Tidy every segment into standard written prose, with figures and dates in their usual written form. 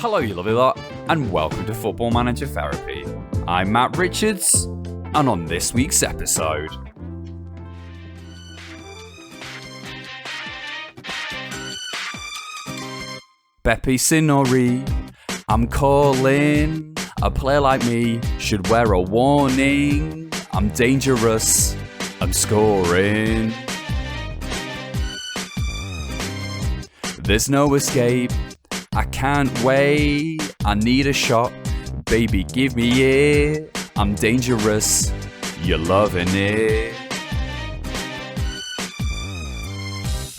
Hello, you lovely lot, and welcome to Football Manager Therapy. I'm Matt Richards, and on this week's episode... Beppe Signori, I'm calling. A player like me should wear a warning. I'm dangerous, I'm scoring. There's no escape, I can't wait. I need a shot, baby give me it. I'm dangerous, you're loving it.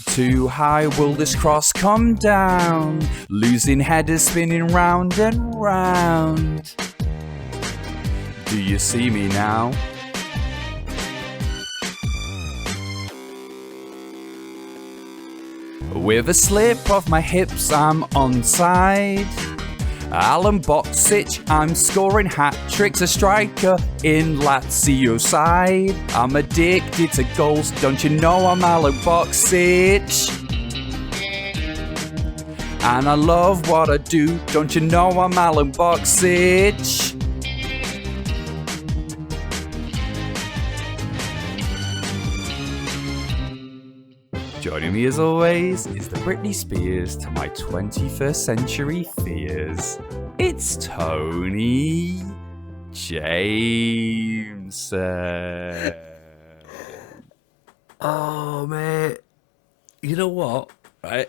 Too high will this cross come down, losing headers spinning round and round. Do you see me now? With a slip of my hips I'm onside. Alan Boxic, I'm scoring hat-tricks, a striker in Lazio side. I'm addicted to goals, don't you know I'm Alan Boxic? And I love what I do, don't you know I'm Alan Boxic? Joining me as always is the Britney Spears to my 21st century fears. It's Tony Jameson. Oh, mate. You know what? Right?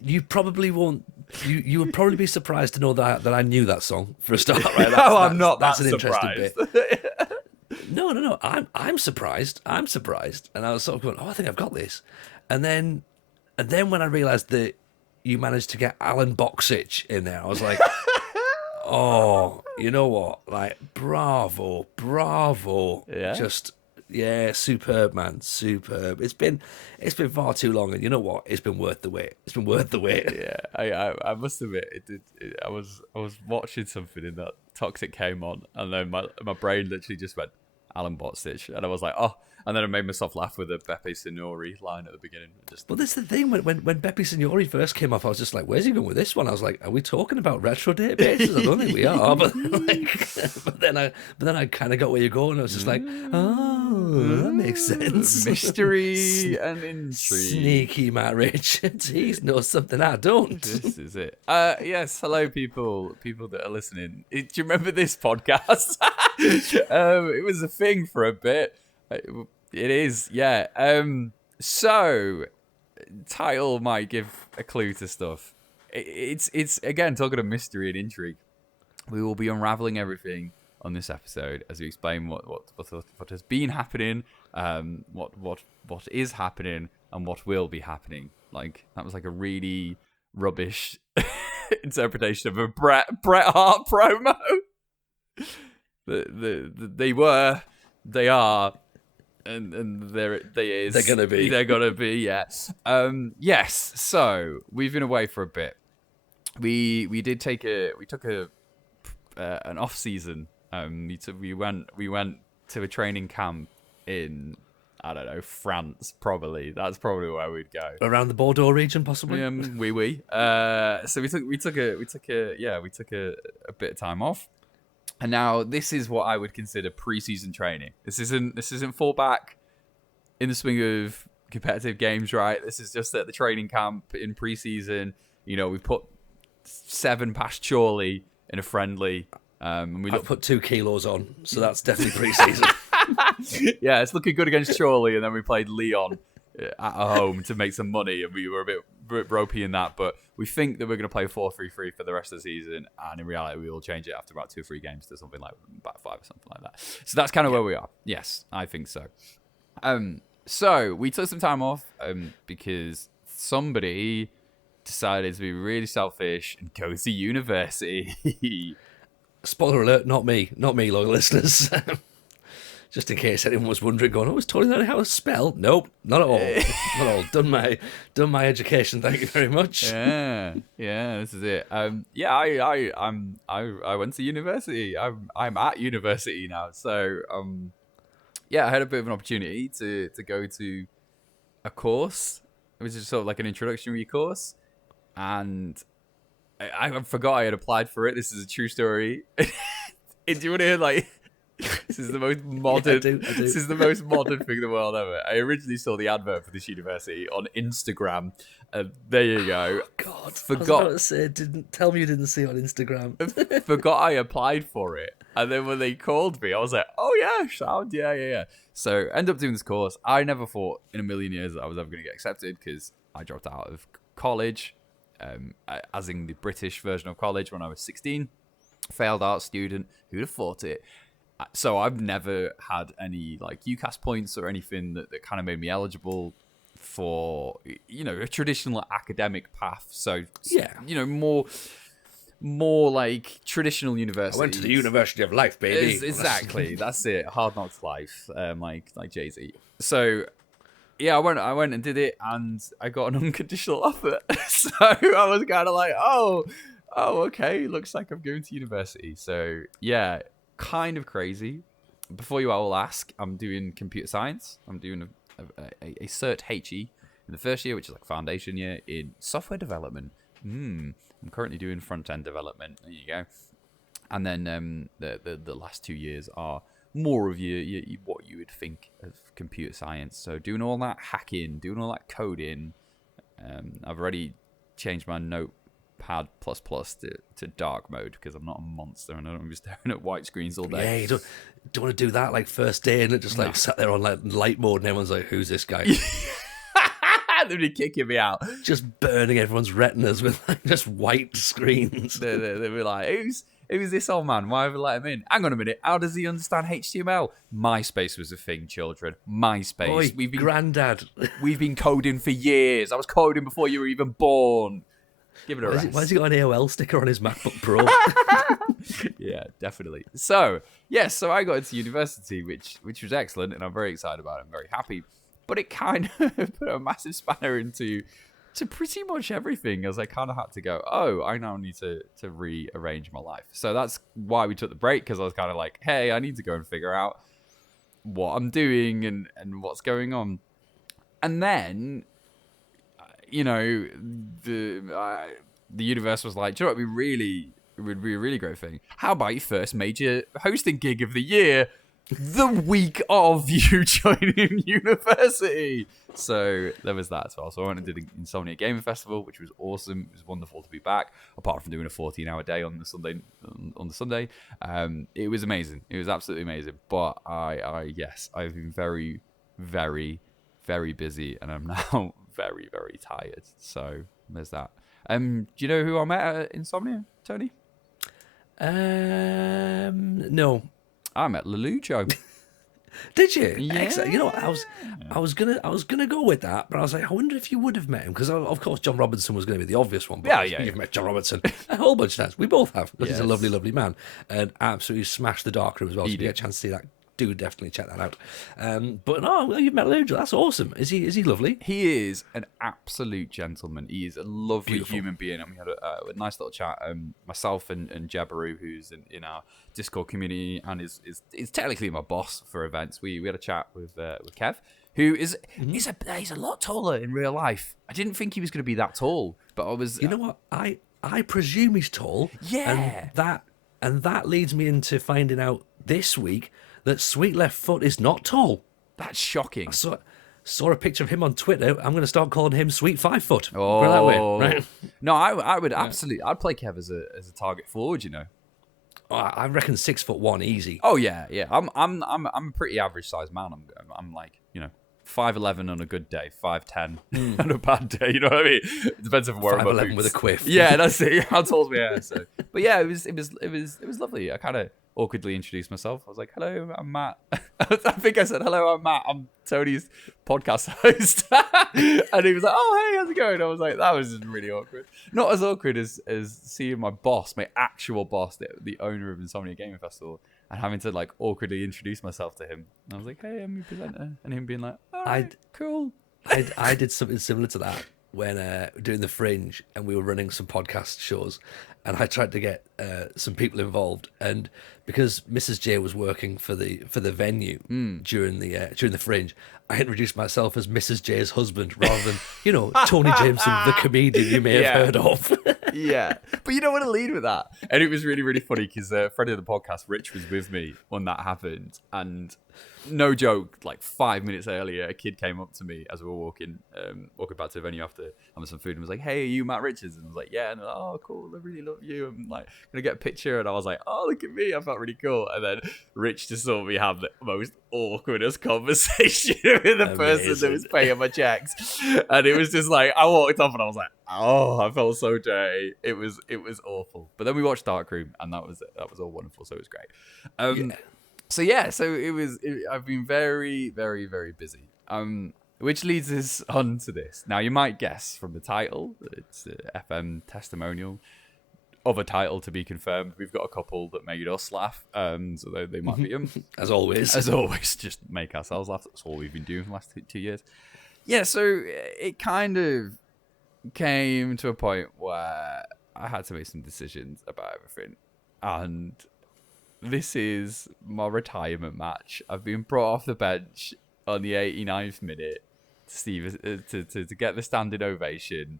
You probably won't. You would probably be surprised to know that I knew that song for a start. Right? I'm not that's that an surprised. interesting bit. No. I'm surprised. I'm surprised, and I was sort of going, "Oh, I think I've got this," and then when I realised that you managed to get Alan Boxic in there, I was like, "Oh, you know what? Like, bravo! Yeah. Just superb, man, superb. It's been far too long, and you know what? It's been worth the wait. It's been worth the wait. Yeah, I must admit, I was watching something and that Toxic came on, and then my brain literally just went Alan Boxic, and I was like, oh, and then I made myself laugh with the Beppe Signori line at the beginning. Well, that's the thing. When Beppe Signori first came off, I was just like, "Where's he going with this one?" I was like, "Are we talking about retro databases?" I don't think we are, but then I kind of got where you're going. I was just like, "Oh, that makes sense." Mystery and intrigue. Sneaky Matt Richards. He knows something I don't. This is it. Yes, hello, people that are listening. Do you remember this podcast? It was a thing for a bit. It is, yeah. So, title might give a clue to stuff. It's again talking of mystery and intrigue. We will be unraveling everything on this episode as we explain what has been happening, what is happening, and what will be happening. Like that was like a really rubbish interpretation of a Bret Hart promo. They are. And they're gonna be, yeah. Yes. So we've been away for a bit. We took an off season. We went to a training camp in, I don't know, France. Probably that's probably where we'd go, around the Bordeaux region, possibly. So we took a bit of time off. And now this is what I would consider pre-season training. This isn't full back in the swing of competitive games, right? This is just at the training camp in pre-season. You know, we put 7 past Chorley in a friendly. And I've put 2 kilos on, so that's definitely pre-season. Yeah, it's looking good against Chorley, and then we played Lyon at home to make some money, and we were a bit ropey in that, but we think that we're going to play 4-3-3 for the rest of the season, and in reality we will change it after about 2 or 3 games to something like back 5 or something like that. So that's kind of where we are. Yes, I think so. So we took some time off because somebody decided to be really selfish and go to university. Spoiler alert, not me, loyal listeners. Just in case anyone was wondering, going, "Oh, is Tony learning how to spell?" Nope, not at all. Not at all. Done my education. Thank you very much. Yeah, this is it. I went to university. I'm at university now. So I had a bit of an opportunity to go to a course, which is sort of like an introductory course, and I forgot I had applied for it. This is a true story. Do you want to hear like? This is the most modern. I do. This is the most modern thing in the world ever. I originally saw the advert for this university on Instagram. There you go. Oh, God, Forgot. I was about to say, didn't tell me you didn't see it on Instagram. Forgot I applied for it, and then when they called me, I was like, "Oh yeah, sound, yeah." So end up doing this course. I never thought in a million years that I was ever going to get accepted because I dropped out of college, as in the British version of college when I was 16. Failed art student. Who'd have thought it? So I've never had any like UCAS points or anything that kind of made me eligible for, you know, a traditional academic path. So Yeah. you know, more like traditional universities. I went to the University of Life, baby. Exactly, that's it. Hard Knocks Life, like Jay-Z. So yeah, I went and did it, and I got an unconditional offer. So I was kind of like, oh, okay, looks like I'm going to university. So yeah, kind of crazy. Before you all ask, I'm doing computer science. I'm doing a Cert HE in the first year, which is like foundation year in software development. I'm currently doing front end development. There you go. And then the last 2 years are more of your what you would think of computer science. So doing all that hacking, doing all that coding. I've already changed my Notepad++ to dark mode because I'm not a monster and I don't want to be staring at white screens all day. Yeah, you don't want to do that like first day and it just like sat there on like light mode and everyone's like, who's this guy? They'd be kicking me out. Just burning everyone's retinas with like just white screens. They'd be like, who's this old man? Why have we let him in? Hang on a minute. How does he understand HTML? MySpace was a thing, children. MySpace. Oi, granddad. We've been coding for years. I was coding before you were even born. Give it a rest. Why has he got an AOL sticker on his MacBook Pro? Yeah, definitely. So, yes, so I got into university, which was excellent, and I'm very excited about it. I'm very happy. But it kind of put a massive spanner into pretty much everything, as I kind of had to go, oh, I now need to rearrange my life. So that's why we took the break, because I was kind of like, hey, I need to go and figure out what I'm doing and what's going on. And then, you know, the universe was like, do you know what it would be a really great thing? How about your first major hosting gig of the year? The week of you joining university. So there was that as well. So I went and did the Insomnia Gaming Festival, which was awesome. It was wonderful to be back, apart from doing a 14-hour day on the Sunday. It was amazing. It was absolutely amazing. But I've been very, very, very busy, and I'm now very, very tired. So there's that. Do you know who I met at Insomnia, Tony? No. I met Lelujo. Did you? Yeah. Excellent. You know, I was gonna go with that, but I was like, I wonder if you would have met him, because of course John Robinson was going to be the obvious one. But you've met John Robinson a whole bunch of times. We both have. He's a lovely, lovely man, and absolutely smashed the dark room as well. So if you get a chance to see that, do definitely check that out. But no, you've met Lujo. That's awesome. Is he lovely? He is an absolute gentleman. He is a lovely Beautiful human being, and we had a nice little chat. Myself and Jabaru, who's in our Discord community and is technically my boss for events. We had a chat with Kev, who is he's a lot taller in real life. I didn't think he was going to be that tall, but I was. You know what? I presume he's tall. Yeah. And that leads me into finding out this week that Sweet Left Foot is not tall. That's shocking. I saw a picture of him on Twitter. I'm going to start calling him Sweet 5 Foot. Oh, put it that way, right? No, I would absolutely. I'd play Kev as a target forward. You know. Oh, I reckon 6'1" easy. Oh yeah. I'm a pretty average sized man. I'm like, you know, 5'11" on a good day, 5'10" on a bad day. You know what I mean? It depends on where I'm 5'11" with a quiff. Yeah, that's it. How tall's my hair? So, but yeah, it was lovely. I kind of awkwardly introduced myself. I was like, "Hello, I'm Matt." I think I said, "Hello, I'm Matt. I'm Tony's podcast host." And he was like, "Oh, hey, how's it going?" I was like, "That was really awkward. Not as awkward as seeing my boss, my actual boss, the owner of Insomnia Gaming Festival, and having to like awkwardly introduce myself to him." And I was like, "Hey, I'm your presenter," and him being like, "All right, cool." I did something similar to that when doing the Fringe, and we were running some podcast shows, and I tried to get some people involved. And because Mrs. J was working for the venue during the Fringe, I introduced myself as Mrs. J's husband rather than Tony Jameson, the comedian you may have heard of. Yeah, but you don't want to lead with that. And it was really, really funny because a friend of the podcast, Rich, was with me when that happened, and no joke, like 5 minutes earlier, a kid came up to me as we were walking back to the venue after having some food and was like, "Hey, are you Matt Richards?" And I was like, "Yeah." And they're like, "Oh, cool, I really love you. I'm like, gonna get a picture." And I was like, "Oh, look at me." I felt really cool. And then Rich just saw me have the most awkwardest conversation with the person that was paying my checks. And it was just like, I walked off and I was like, oh, I felt so dirty. It was awful. But then we watched Darkroom and that was all wonderful. So it was great. So I've been very, very, very busy. Which leads us on to this. Now you might guess from the title, it's FM Testimonial. Other title to be confirmed. We've got a couple that made us laugh, so they might be them. As always, just make ourselves laugh. That's all we've been doing for the last 2 years. Yeah, so it kind of came to a point where I had to make some decisions about everything, and this is my retirement match. I've been brought off the bench on the 89th minute to get the standing ovation.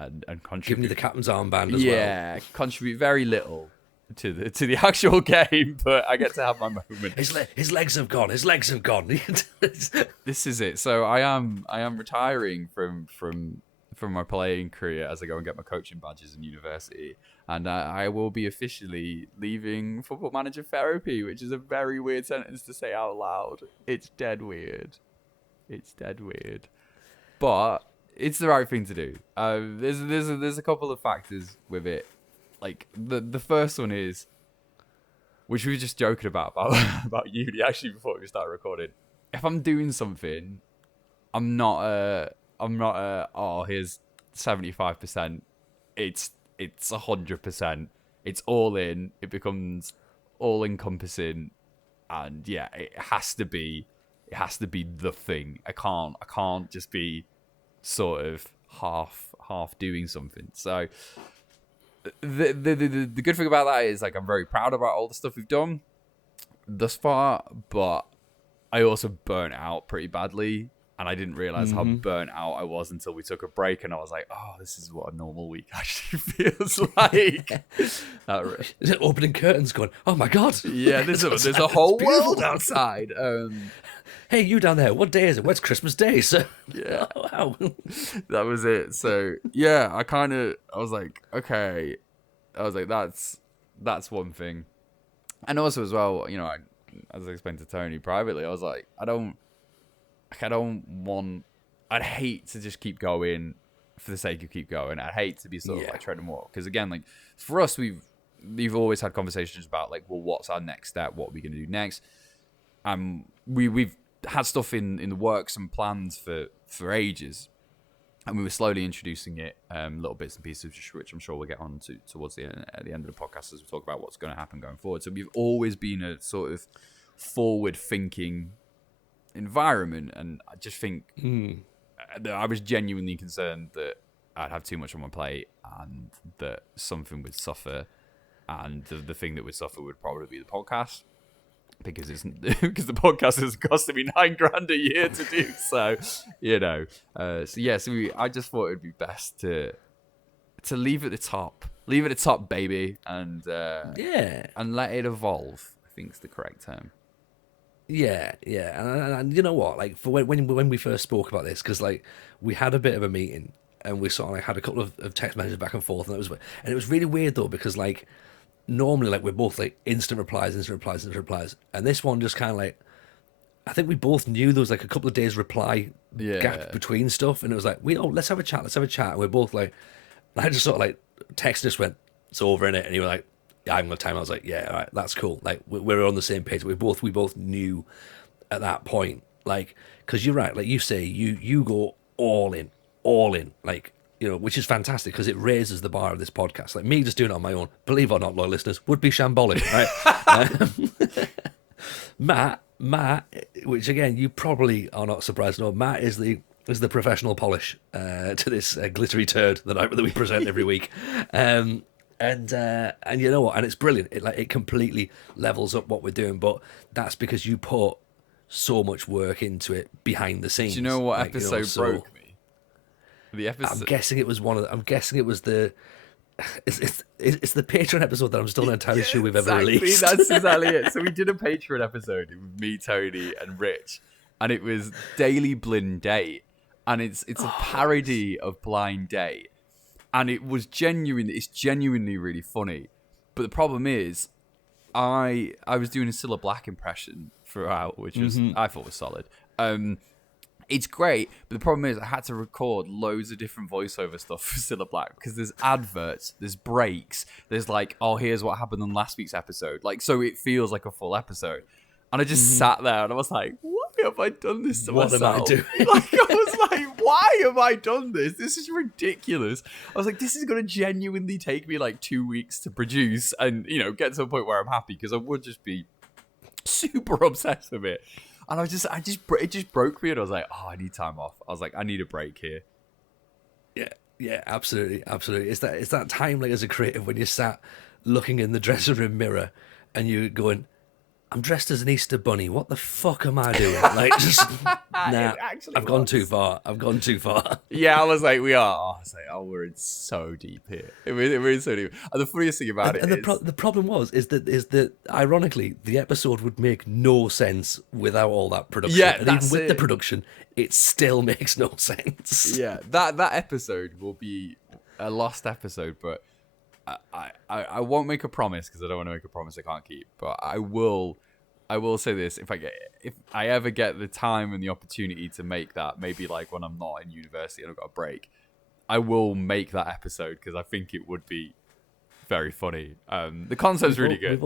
And contribute. Give me the captain's armband as well. Yeah, contribute very little to the actual game, but I get to have my moment. His legs have gone. His legs have gone. This is it. So I am retiring from my playing career as I go and get my coaching badges in university, and I will be officially leaving Football Manager therapy, which is a very weird sentence to say out loud. It's dead weird. But it's the right thing to do. There's a couple of factors with it. Like the first one is, which we were just joking about uni actually before we started recording. If I'm doing something, I'm not oh, here's 75%. It's 100%. It's all in. It becomes all encompassing, and yeah, it has to be the thing. I can't just be sort of half doing something. So the good thing about that is, like, I'm very proud about all the stuff we've done thus far, but I also burnt out pretty badly, and I didn't realize how burnt out I was until we took a break, and I was like, oh, this is what a normal week actually feels like. Opening curtains going, oh my god, yeah, there's a whole world outside. Hey, you down there, what day is it? What's Christmas Day? So yeah, wow. That was it. So yeah, I was like, okay, that's Mm-hmm. one thing. And also as well, as I explained to Tony privately, I was like, I'd hate to just keep going for the sake of keep going. I'd hate to be sort of like treading water, because again, like, for us, we've always had conversations about, like, well, what's our next step? What are we going to do next? We've had stuff in the works and plans for ages, and we were slowly introducing it, little bits and pieces, which I'm sure we'll get on to towards at the end of the podcast as we talk about what's going to happen going forward. So we've always been a sort of forward-thinking environment, and I just think that I was genuinely concerned that I'd have too much on my plate and that something would suffer, and the thing that would suffer would probably be the podcast. Because the podcast is costing me $9,000 a year to do, so I just thought it'd be best to leave at the top, baby, and and let it evolve, I think is the correct term. Yeah, and you know what? Like, for when we first spoke about this, because like we had a bit of a meeting and we sort of like had a couple of text messages back and forth, and it was really weird though, because like, normally, like, we're both like instant replies, and this one just kind of like, I think we both knew there was like a couple of days reply gap between stuff, and it was like, let's have a chat, and we're both like, I just sort of like text just went, it's over, innit? And you were like, yeah, I haven't got time. I was like, yeah, all right, that's cool. Like, we're on the same page. We both knew at that point, like, because you're right, like you say, you go all in, like, which is fantastic, because it raises the bar of this podcast. Like, me just doing it on my own, believe it or not, loyal listeners, would be shambolic, right? Matt, which again, you probably are not surprised to know, Matt is the professional polish to this glittery turd that we present every week. And you know what? And it's brilliant. It completely levels up what we're doing. But that's because you put so much work into it behind the scenes. Do you know what Like, episode broke me? The I'm episode. guessing it was I'm guessing it was the. It's the Patreon episode that I'm still not entirely sure we've ever released. That's exactly it. So we did a Patreon episode with me, Tony, and Rich, and it was Daily Blind Date, and it's a parody of Blind Date, and it was genuine. It's genuinely really funny, but the problem is, I was doing a Cilla Black impression throughout, which was I thought was solid. It's great, but the problem is I had to record loads of different voiceover stuff for Cilla Black because there's adverts, there's breaks, there's like, oh, here's what happened on last week's episode. Like, so it feels like a full episode. And I just sat there and I was like, why have I done this to myself? What am I doing? Like, I was like, why have I done this? This is ridiculous. I was like, this is going to genuinely take me like 2 weeks to produce and, you know, get to a point where I'm happy because I would just be super obsessed with it. And it just broke me, and I was like, oh, I need time off. I was like, I need a break here. Yeah, absolutely. It's that time, like, as a creative, when you're sat looking in the dressing room mirror and you're going, I'm dressed as an Easter bunny. What the fuck am I doing? Like, just nah. I've gone too far. Yeah, I was like, we are. I was like, oh, we're in so deep here. We're in so deep. And the funniest thing about the problem is that ironically the episode would make no sense without all that production. Yeah, and even with the production, it still makes no sense. Yeah, that episode will be a lost episode, but I won't make a promise because I don't want to make a promise I can't keep. But I will say this: if I ever get the time and the opportunity to make that, maybe like when I'm not in university and I've got a break, I will make that episode because I think it would be very funny. The concept's really good.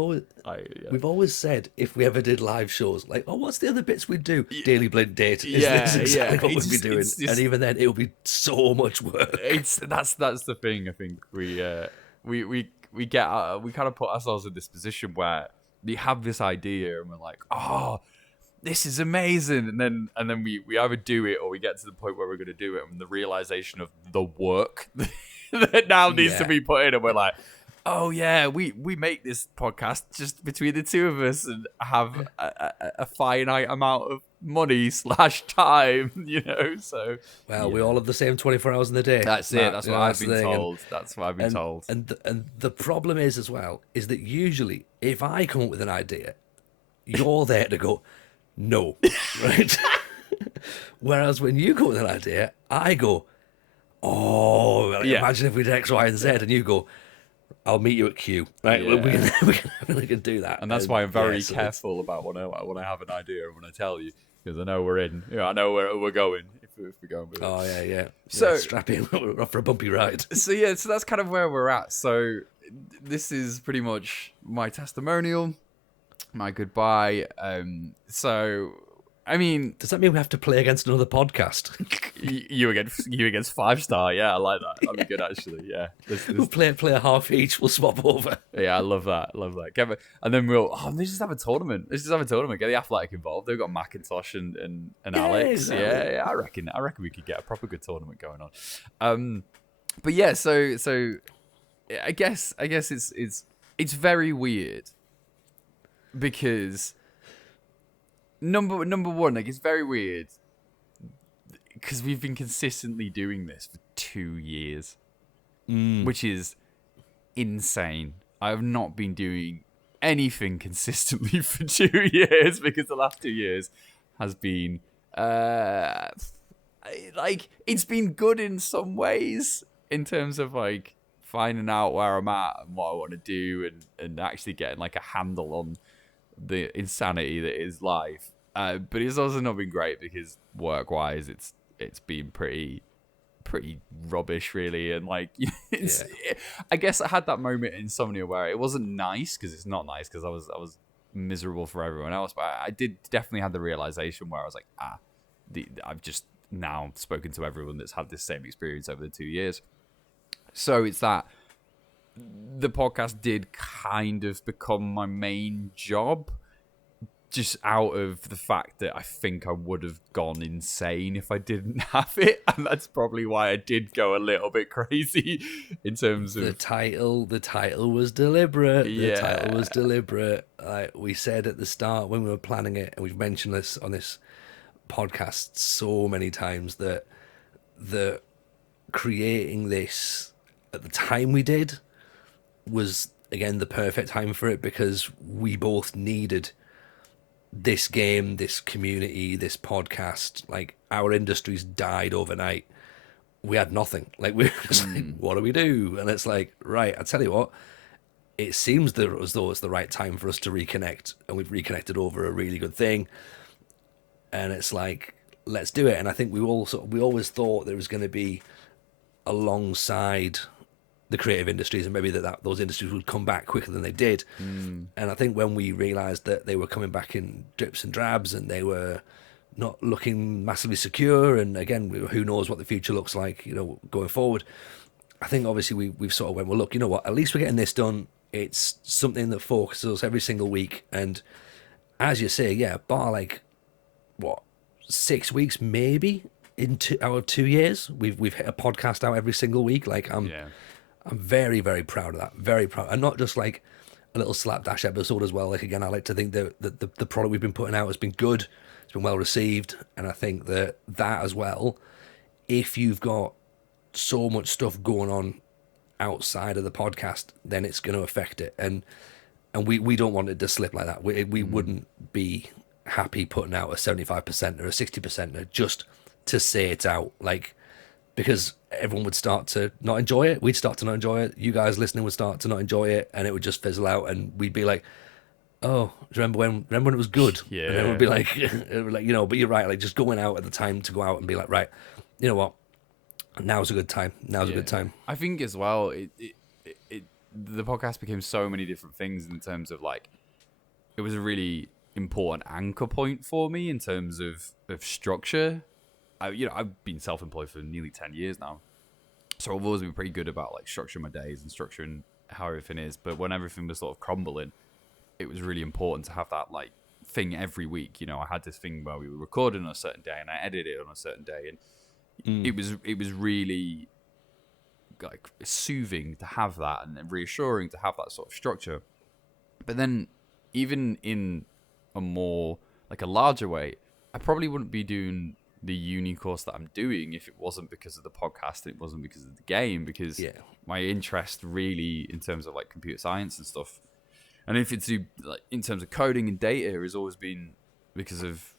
We've always said if we ever did live shows, like, oh, what's the other bits we'd do? Daily Blind Date. This exactly what we'd be doing. And even then, it'll be so much work. That's the thing. I think we kind of put ourselves in this position where we have this idea and we're like, oh, this is amazing, and then we either do it or we get to the point where we're going to do it, and the realization of the work that now needs to be put in, and we're like, oh yeah, we make this podcast just between the two of us and have a finite amount of money / time, you know. So we all have the same 24 hours in the day. That's it. That's what I've been told. That's what I've been told. And the problem is as well is that usually if I come up with an idea, you're there to go, no, right? Whereas when you come with an idea, I go, oh, imagine if we did X, Y, and Z, and you go, I'll meet you at Q. Right, we can do that, and that's why I'm very careful about when I have an idea and when I tell you, because I know we're in. You know, I know where we're going if we're going with it. Oh yeah. So strap in, we're off for a bumpy ride. So that's kind of where we're at. So this is pretty much my testimonial, my goodbye. So I mean, does that mean we have to play against another podcast? you against 5 Star, yeah, I like that. That'd be good actually. Yeah, we'll play a half each. We'll swap over. Yeah, I love that. And then let's just have a tournament. Get the Athletic involved. They've got Macintosh and Alex. Exactly. Yeah, I reckon we could get a proper good tournament going on. But yeah, so I guess it's very weird because. Number one, like, it's very weird because we've been consistently doing this for 2 years, which is insane. I have not been doing anything consistently for 2 years because the last 2 years has been like, it's been good in some ways in terms of like finding out where I'm at and what I want to do and actually getting like a handle on the insanity that is life, but it's also not been great because work-wise, it's been pretty rubbish, really, and like I guess I had that moment in Insomnia where it wasn't nice because it's not nice because I was miserable for everyone else, but I did definitely have the realization where I was like, I've just now spoken to everyone that's had this same experience over the 2 years, so it's that. The podcast did kind of become my main job, just out of the fact that I think I would have gone insane if I didn't have it, and that's probably why I did go a little bit crazy in terms of the title. The title was deliberate. The title was yeah, deliberate. Like we said at the start when we were planning it, and we've mentioned this on this podcast so many times, that the creating this at the time we did was again the perfect time for it, because we both needed this game, this community, this podcast. Like, our industries died overnight. We had nothing. Like, we were just like, what do we do? And it's like, right, I tell you what, it seems as though it's the right time for us to reconnect, and we've reconnected over a really good thing. And it's like, let's do it. And I think we always thought there was going to be, alongside the creative industries, and maybe that those industries would come back quicker than they did. And I think when we realized that they were coming back in drips and drabs, and they were not looking massively secure, and again, who knows what the future looks like, going forward, I think obviously we've sort of went, well, look, you know what, at least we're getting this done. It's something that focuses us every single week. And as you say, yeah, bar like what, 6 weeks maybe into our 2 years, we've hit a podcast out every single week. Like, I'm very, very proud of that. Very proud. And not just like a little slapdash episode as well. Like, again, I like to think that the product we've been putting out has been good. It's been well received. And I think that as well, if you've got so much stuff going on outside of the podcast, then it's going to affect it. And we don't want it to slip like that. We wouldn't be happy putting out a 75% or a 60% just to say it's out. Like, because everyone would start to not enjoy it. We'd start to not enjoy it. You guys listening would start to not enjoy it, and it would just fizzle out. And we'd be like, "Oh, do you remember when it was good?" Yeah. And then we'd be like, But you're right. Like, just going out at the time to go out and be like, right, you know what? Now's a good time. Now's a good time. I think as well, the podcast became so many different things in terms of like, it was a really important anchor point for me in terms of structure. I've been self-employed for nearly 10 years now, so I've always been pretty good about like structuring my days and structuring how everything is. But when everything was sort of crumbling, it was really important to have that like thing every week. I had this thing where we were recording on a certain day and I edited it on a certain day, and it was really like soothing to have that and reassuring to have that sort of structure. But then, even in a more like a larger way, I probably wouldn't be doing the uni course that I'm doing if it wasn't because of the podcast and it wasn't because of the game, because my interest really in terms of like computer science and stuff, and if it's like in terms of coding and data, has always been because of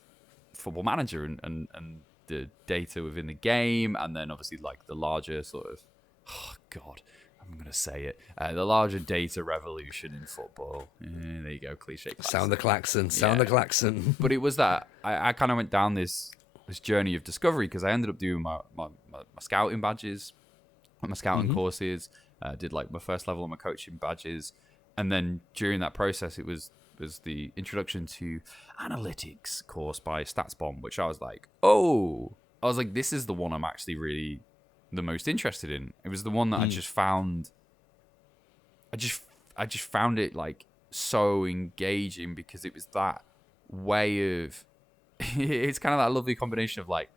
Football Manager and the data within the game, and then obviously like the larger sort of, oh god, I'm going to say it, the larger data revolution in football. There you go, cliche classic. Sound the klaxon. But it was that I kind of went down this journey of discovery, because I ended up doing my scouting badges, my scouting courses, did like my first level of my coaching badges, and then during that process it was the introduction to analytics course by StatsBomb, which I was like, this is the one I'm actually really the most interested in. It was the one that I just found it like so engaging, because it was that way of it's kind of that lovely combination of like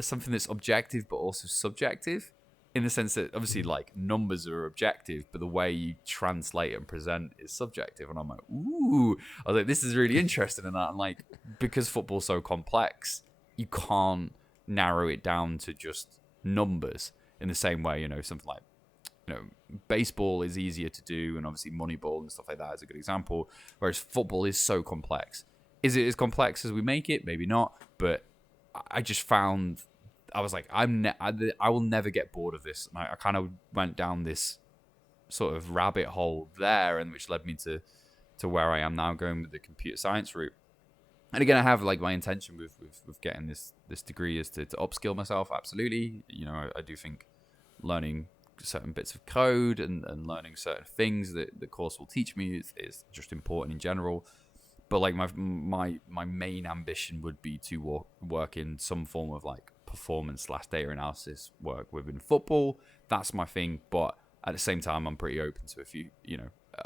something that's objective but also subjective, in the sense that obviously like numbers are objective, but the way you translate and present is subjective. And I'm like, ooh, I was like, this is really interesting in that. And like, because football's so complex, you can't narrow it down to just numbers in the same way, something like, baseball is easier to do, and obviously Moneyball and stuff like that is a good example, whereas football is so complex. Is it as complex as we make it? Maybe not, but I just found, I was like, I will never get bored of this. And I kind of went down this sort of rabbit hole there, and which led me to where I am now, going with the computer science route. And again, I have like my intention with getting this degree is to upskill myself. Absolutely. I do think learning certain bits of code and learning certain things that the course will teach me is just important in general. But like my main ambition would be to work in some form of like performance/data analysis work within football. That's my thing. But at the same time, I'm pretty open to a few,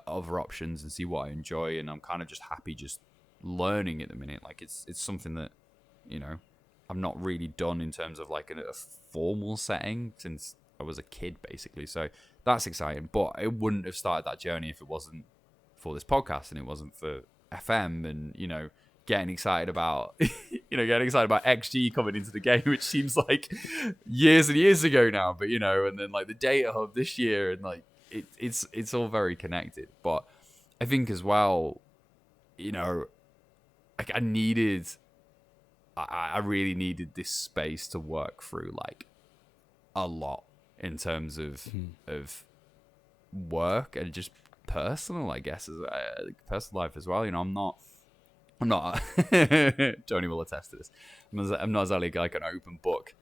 other options and see what I enjoy. And I'm kind of just happy just learning at the minute. Like it's something that, I've not really done in terms of like a formal setting since I was a kid, basically. So that's exciting. But I wouldn't have started that journey if it wasn't for this podcast and it wasn't for FM and, getting excited about, XG coming into the game, which seems like years and years ago now. But, and then like the data hub this year and like it's all very connected. But I think as well, like I really needed this space to work through like a lot in terms of work and just personal, I guess, as personal life as well. I'm not Tony will attest to this. I'm not exactly like an open book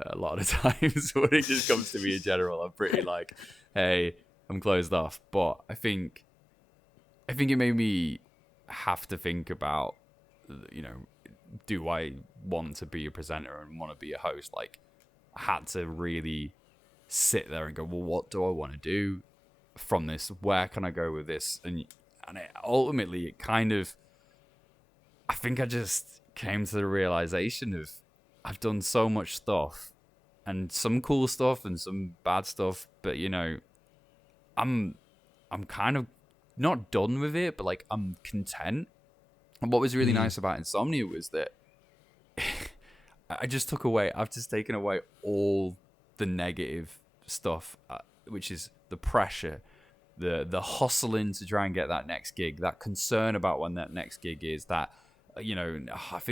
a lot of times when it just comes to me in general. I'm pretty like, hey, I'm closed off. But I think it made me have to think about, do I want to be a presenter and want to be a host? Like, I had to really sit there and go, well, what do I want to do from this? Where can I go with this? And ultimately, it kind of, I think I just came to the realization of I've done so much stuff and some cool stuff and some bad stuff, but I'm kind of not done with it, but like I'm content. And what was really nice about Insomnia was that I've just taken away all the negative stuff, which is the pressure, the hustling to try and get that next gig, that concern about when that next gig is, that I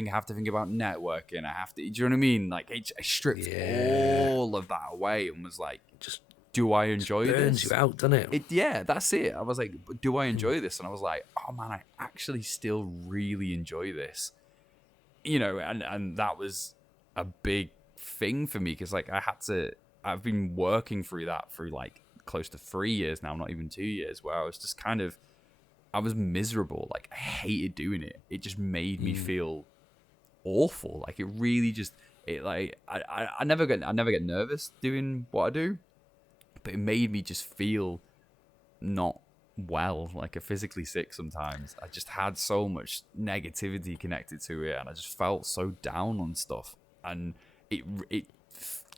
have to think about networking. I have to, do you know what I mean? Like I stripped all of that away and was like, just, do I enjoy this? It burns you out, doesn't it? Yeah, that's it. I was like, do I enjoy this? And I was like, oh man, I actually still really enjoy this. And that was a big thing for me because like I've been working through that through like close to 3 years now, not even 2 years, where I was just I was miserable. Like I hated doing it. It just made me feel awful. Like it really just, I never get nervous doing what I do, but it made me just feel not well, like physically sick sometimes. I just had so much negativity connected to it and I just felt so down on stuff, and it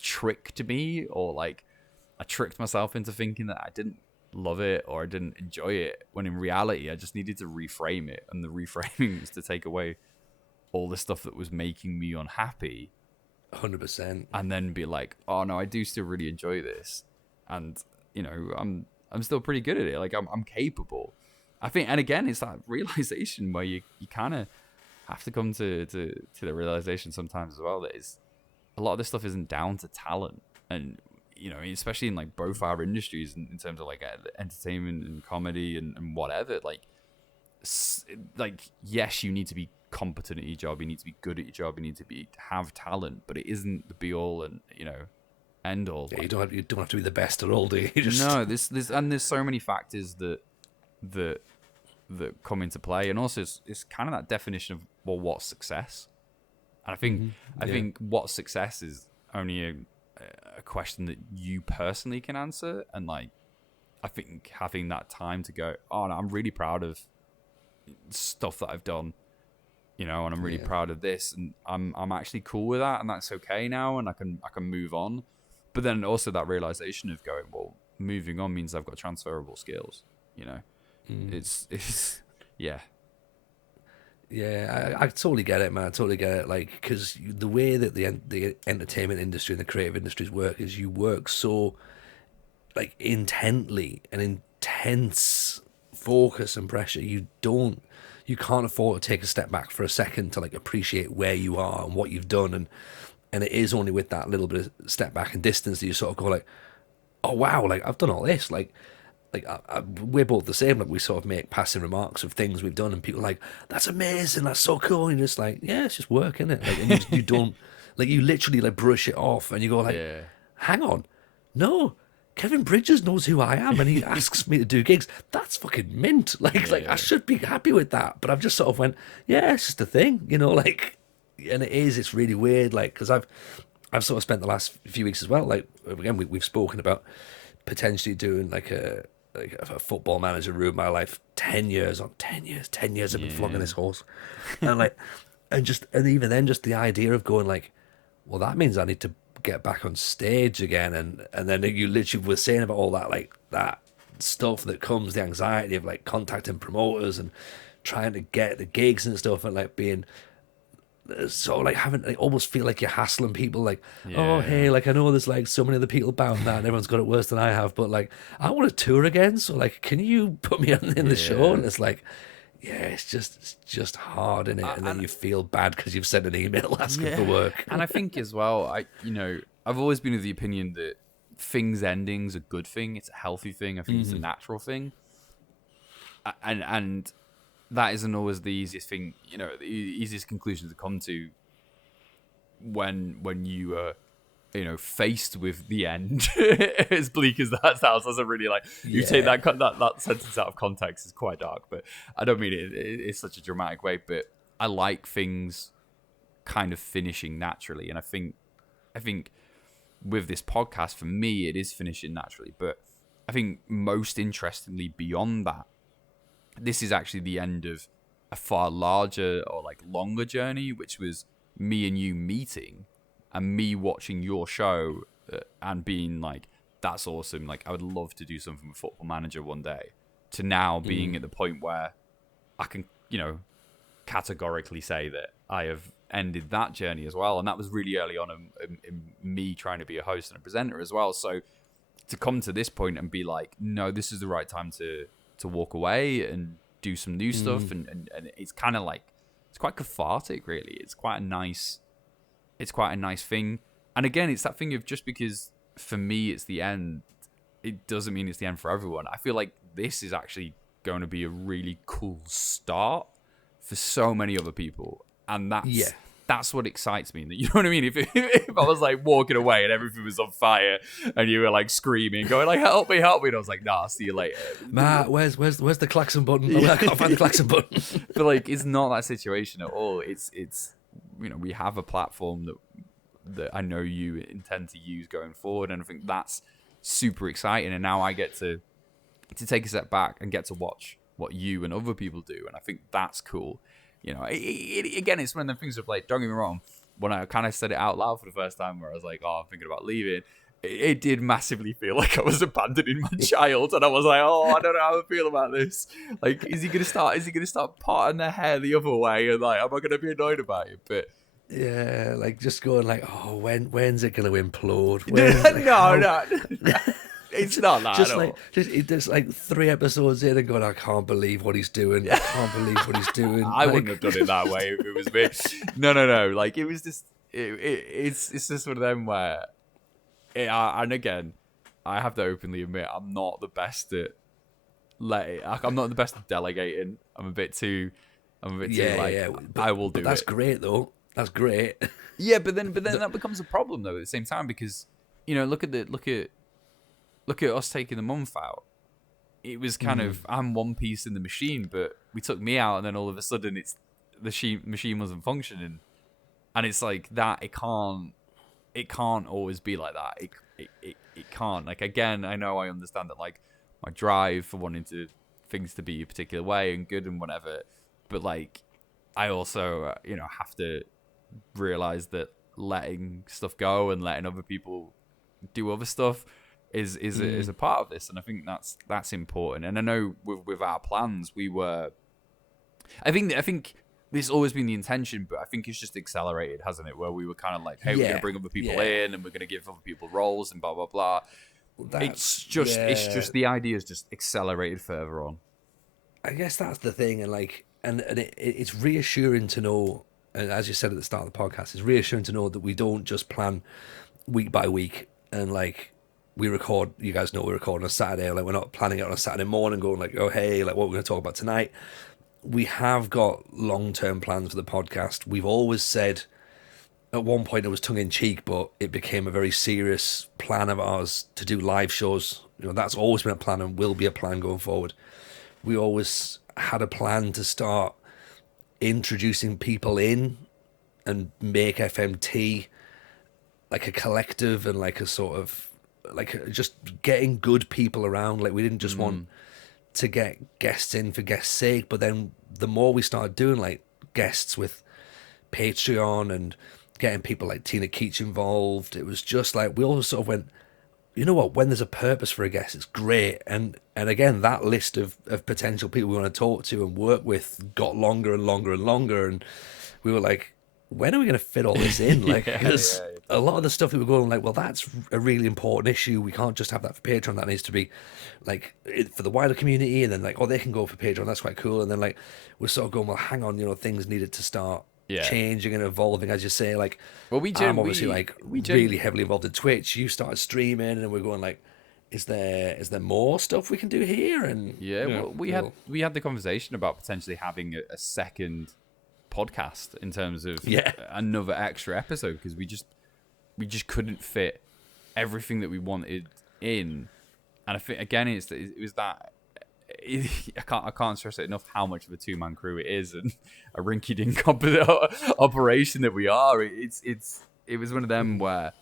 tricked me, or like I tricked myself into thinking that I didn't love it or I didn't enjoy it, when in reality I just needed to reframe it, and the reframing was to take away all the stuff that was making me unhappy 100%, and then be like, oh no, I do still really enjoy this, and I'm still pretty good at it. Like I'm capable. I think, and again, it's that realization where you kind of have to come to the realization sometimes as well that a lot of this stuff isn't down to talent, and especially in like both our industries in terms of like entertainment and comedy and whatever. Like yes, you need to be competent at your job. You need to be good at your job. You need to have talent, but it isn't the be all and end all. Yeah, you don't have to be the best at all, do you? No, there's so many factors that come into play, and also it's kind of that definition of, well, what's success? And I think what success is only a question that you personally can answer, and like I think having that time to go, oh no, I'm really proud of stuff that I've done, and I'm really proud of this, and I'm actually cool with that, and that's okay now, and I can move on. But then also that realization of going, well, moving on means I've got transferable skills. It's yeah. Yeah, I totally get it, man. I totally get it. Like, because the way that the entertainment industry and the creative industries work is you work so like intently and intense focus and pressure. You can't afford to take a step back for a second to like appreciate where you are and what you've done, and it is only with that little bit of step back and distance that you sort of go like, oh wow, like I've done all this, like we're both the same. Like we sort of make passing remarks of things we've done, and people are like, that's amazing, that's so cool. And you're just like, yeah, it's just work, isn't it? Like, and you don't like, you literally like brush it off, and you go like, hang on, no, Kevin Bridges knows who I am, and he asks me to do gigs. That's fucking mint. Like I should be happy with that, but I've just sort of went, yeah, it's just a thing, like. And it's really weird, like, because I've sort of spent the last few weeks as well, like, again, we've spoken about potentially doing like a football manager ruined my life 10 years on 10 years I've been flogging this horse. And like, and even then, just the idea of going like, well, that means I need to get back on stage again. And then you literally were saying about all that, like that stuff that comes, the anxiety of like contacting promoters and trying to get the gigs and stuff, and like being so like having like almost feel like you're hassling people like, oh hey, like I know there's like so many other people bound that and everyone's got it worse than I have, but like I want to tour again, so like can you put me on in the show? And it's like, yeah, it's just hard, isn't it? And then you feel bad because you've sent an email asking for work. And I think as well, I've always been of the opinion that things ending's a good thing. It's a healthy thing. I think it's a natural thing. And that isn't always the easiest thing, the easiest conclusion to come to when you are, faced with the end. As bleak as that sounds, doesn't really like you take that sentence out of context is quite dark, but I don't mean it's such a dramatic way. But I like things kind of finishing naturally, and I think with this podcast, for me, it is finishing naturally. But I think most interestingly, beyond that, this is actually the end of a far larger or like longer journey, which was me and you meeting and me watching your show and being like, that's awesome. Like, I would love to do something with Football Manager one day, to now being at the point where I can, categorically say that I have ended that journey as well. And that was really early on in me trying to be a host and a presenter as well. So to come to this point and be like, no, this is the right time to walk away and do some new stuff, and it's kind of like, it's quite cathartic, really. It's quite a nice thing. And again, it's that thing of, just because for me it's the end, it doesn't mean it's the end for everyone. I feel like this is actually going to be a really cool start for so many other people, and that's what excites me. You know what I mean? If I was like walking away and everything was on fire and you were like screaming, going like, help me, and I was like, nah, see you later. Matt, where's the klaxon button? I can't find the klaxon button. But like, it's not that situation at all. It's we have a platform that I know you intend to use going forward, and I think that's super exciting. And now I get to take a step back and get to watch what you and other people do, and I think that's cool. Again, it's one of the things of like, don't get me wrong, when I kind of said it out loud for the first time, where I was like, oh, I'm thinking about leaving, it did massively feel like I was abandoning my child, and I was like, oh, I don't know how I feel about this. Like, is he gonna start parting their hair the other way, and like, am I gonna be annoyed about it? But yeah, like just going like, oh, when's it gonna implode? No. It's not that just at like all. Just like 3 episodes in and going, I can't believe what he's doing. I can't believe what he's doing. I wouldn't have done it that way if it was me. No. Like, it was just it's just one of them where and again, I have to openly admit, I'm not the best at I'm not the best at delegating. I'm a bit too but, I will do it. That's great though. That's great. Yeah, but then that becomes a problem though at the same time, because look at us taking the month out. It was kind of, I'm one piece in the machine, but we took me out, and then all of a sudden it's the machine wasn't functioning, and it's like that. It can't always be like that. It can't. Like, again, I know, I understand that, like, my drive for wanting things to be a particular way and good and whatever, but like, I also have to realize that letting stuff go and letting other people do other stuff is a part of this, and I think that's important. And I know with our plans, I think this has always been the intention, but I think it's just accelerated, hasn't it? Where we were kind of like, hey, we're gonna bring other people in, and we're gonna give other people roles and blah blah blah. It's just the idea is just accelerated further on. I guess that's the thing, and like, and it's reassuring to know, and as you said at the start of the podcast, it's reassuring to know that we don't just plan week by week and like, we record, you guys know we record on a Saturday, like we're not planning it on a Saturday morning going like, oh hey, like what we're going to talk about tonight. We have got long-term plans for the podcast. We've always said, at one point it was tongue-in-cheek, but it became a very serious plan of ours to do live shows. That's always been a plan and will be a plan going forward. We always had a plan to start introducing people in and make FMT like a collective and like a sort of like just getting good people around. Like we didn't just want to get guests in for guests' sake, but then the more we started doing like guests with Patreon and getting people like Tina Keach involved, it was just like we all sort of went, you know what, when there's a purpose for a guest, it's great. And again, that list of potential people we want to talk to and work with got longer and longer and longer, and we were like, when are we going to fit all this in? Like, because a lot of the stuff we were going like, well, that's a really important issue. We can't just have that for Patreon. That needs to be like for the wider community. And then like, oh, they can go for Patreon. That's quite cool. And then like, we're sort of going, well, hang on, you know, things needed to start changing and evolving, as you say. Like, well, I'm obviously really heavily involved in Twitch. You started streaming, and we're going like, is there more stuff we can do here? And well, we had the conversation about potentially having a second podcast in terms of another extra episode, because we just couldn't fit everything that we wanted in. And I think again it was that I can't stress it enough how much of a two-man crew it is, and a rinky-dink operation that we are. It was one of them where,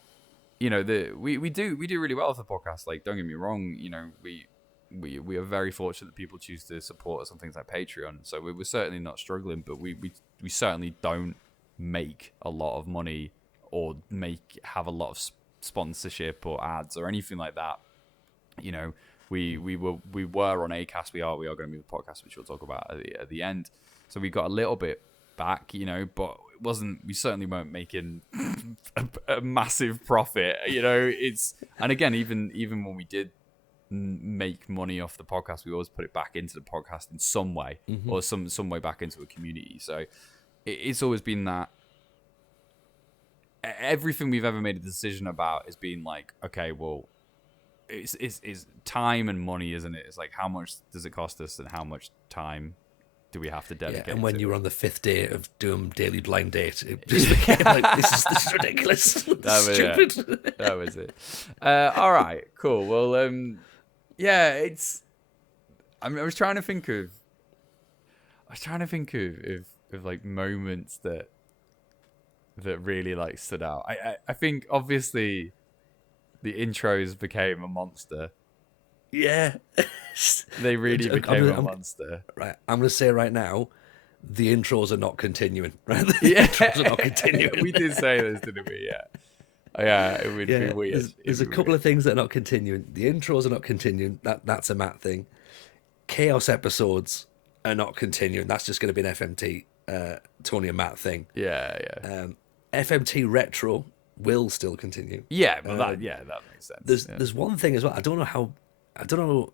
you know, we do really well with the podcast. Like, don't get me wrong, you know, we are very fortunate that people choose to support us on things like Patreon. So we're certainly not struggling, but we certainly don't make a lot of money or have a lot of sponsorship or ads or anything like that. You know, we were on Acast. We are going to be the podcast, which we'll talk about at the end. So we got a little bit back, you know, but we certainly weren't making a massive profit, you know. And again, even when we did make money off the podcast, we always put it back into the podcast in some way, or some way back into a community. So it's always been that everything we've ever made a decision about has been like, okay, well, it's time and money, isn't it? It's like, how much does it cost us, and how much time do we have to dedicate? And when you were on the 5th day of doing daily blind date, it just became like, this is ridiculous. Stupid. That was it. All right, cool. Well, yeah, I was trying to think of like moments that really like stood out. I think obviously the intros became a monster. Yeah. They really became a monster. Right. I'm going to say right now, the intros are not continuing. Right? The intros are not continuing. We did say this, didn't we? Yeah. Yeah, it would be weird. There's a couple of things that are not continuing. The intros are not continuing. That's a Matt thing. Chaos episodes are not continuing. That's just going to be an FMT, Tony and Matt thing. Yeah. FMT retro will still continue. Yeah, but that makes sense. There's one thing as well. I don't know